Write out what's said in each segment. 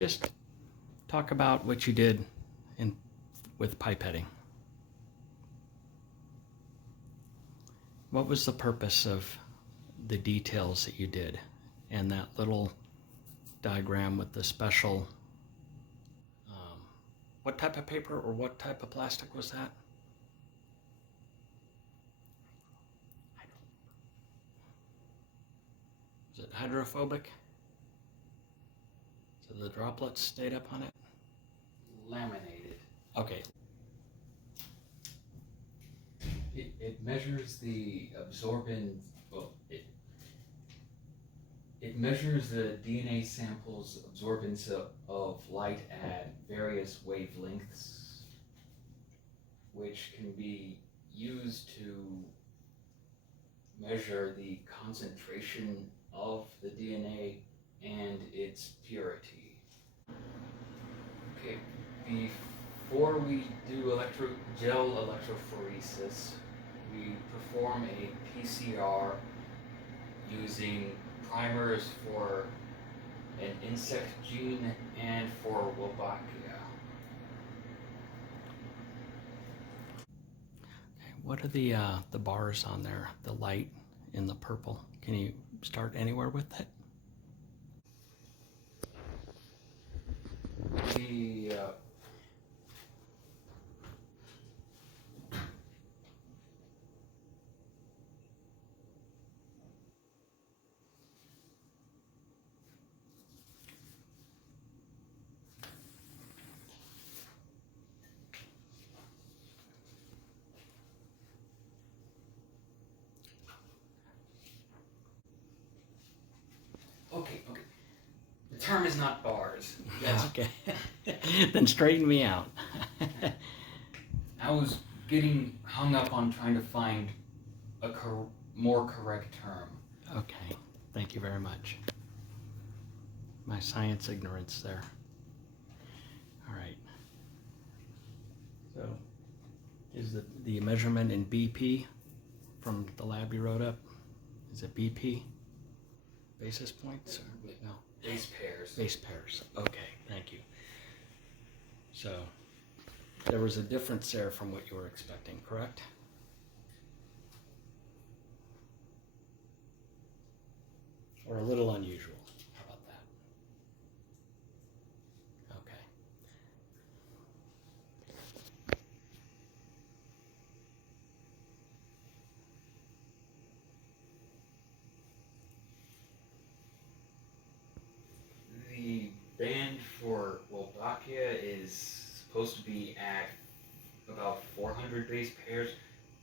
Just talk about what you did with pipetting. What was the purpose of the details that you did and that little diagram with the special, what type of paper or what type of plastic was that? Was it hydrophobic? So the droplets stayed up on it? Laminated. Okay. It measures the absorbance, well, it measures the DNA sample's absorbance of light at various wavelengths, which can be used to measure the concentration of the DNA and its purity. Okay, before we do gel electrophoresis, we perform a PCR using primers for an insect gene and for Wolbachia. Okay. What are the bars on there? The light in the purple. Can you start anywhere with it? Okay. The term is not bars. Okay. Then straighten me out. I was getting hung up on trying to find a more correct term. Okay. Thank you very much. My science ignorance there. All right. So, is the measurement in BP from the lab you wrote up? Is it BP? Basis points? Or, no. Base pairs. Base pairs. Okay, thank you. So, there was a difference there from what you were expecting, correct? Or a little unusual. How about that? Okay. The band for Wolbachia is supposed to be at about 400 base pairs,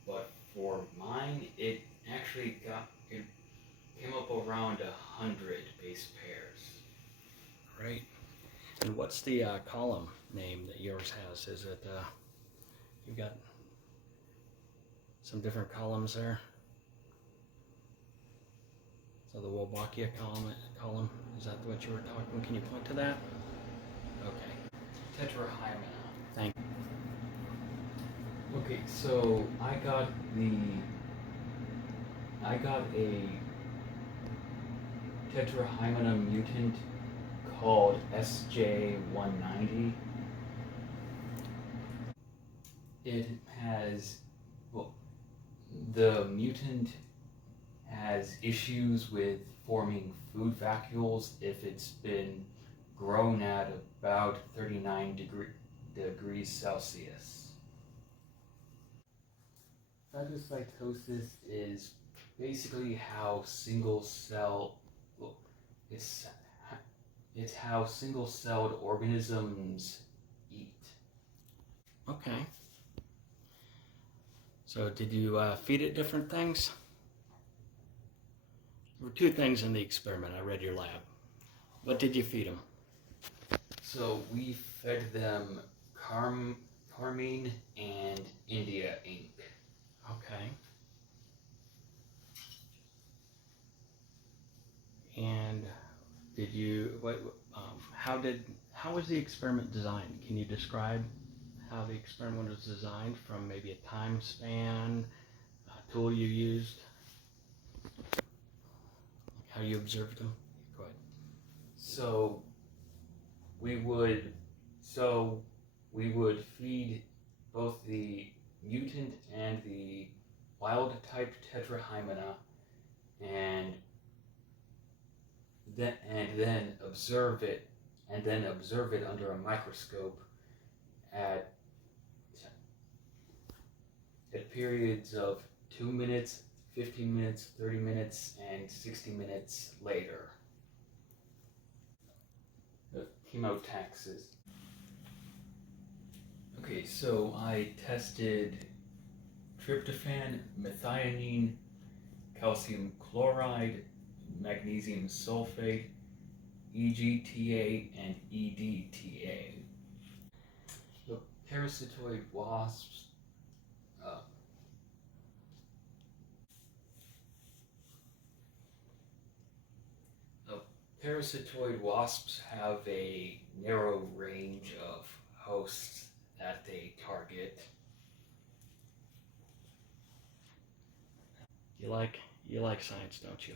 but for mine, it came up around 100 base pairs. Great. And what's the column name that yours has? Is it, you've got some different columns there? So the Wolbachia column, is that what you were talking? Can you point to that? Okay. Tetrahymena. Thank you. Okay, so I got a tetrahymena mutant called SJ190. It has, the mutant has issues with forming food vacuoles if it's been grown at about 39 degrees Celsius. Phagocytosis is basically how it's how single-celled organisms eat. Okay. So did you feed it different things? There were two things in the experiment. I read your lab. What did you feed them? So we fed them carmine and India ink. Okay. And did you how was the experiment designed? Can you describe how the experiment was designed from maybe a time span, a tool you used, how you observed them? Go ahead. So we would feed both the mutant and the wild type tetrahymena, and then observe it under a microscope at periods of 2 minutes, 15 minutes, 30 minutes, and 60 minutes later. The chemotaxis. Okay, so I tested tryptophan, methionine, calcium chloride, magnesium sulfate, EGTA, and EDTA. The parasitoid wasps parasitoid wasps have a narrow range of hosts that they target. You like science, don't you?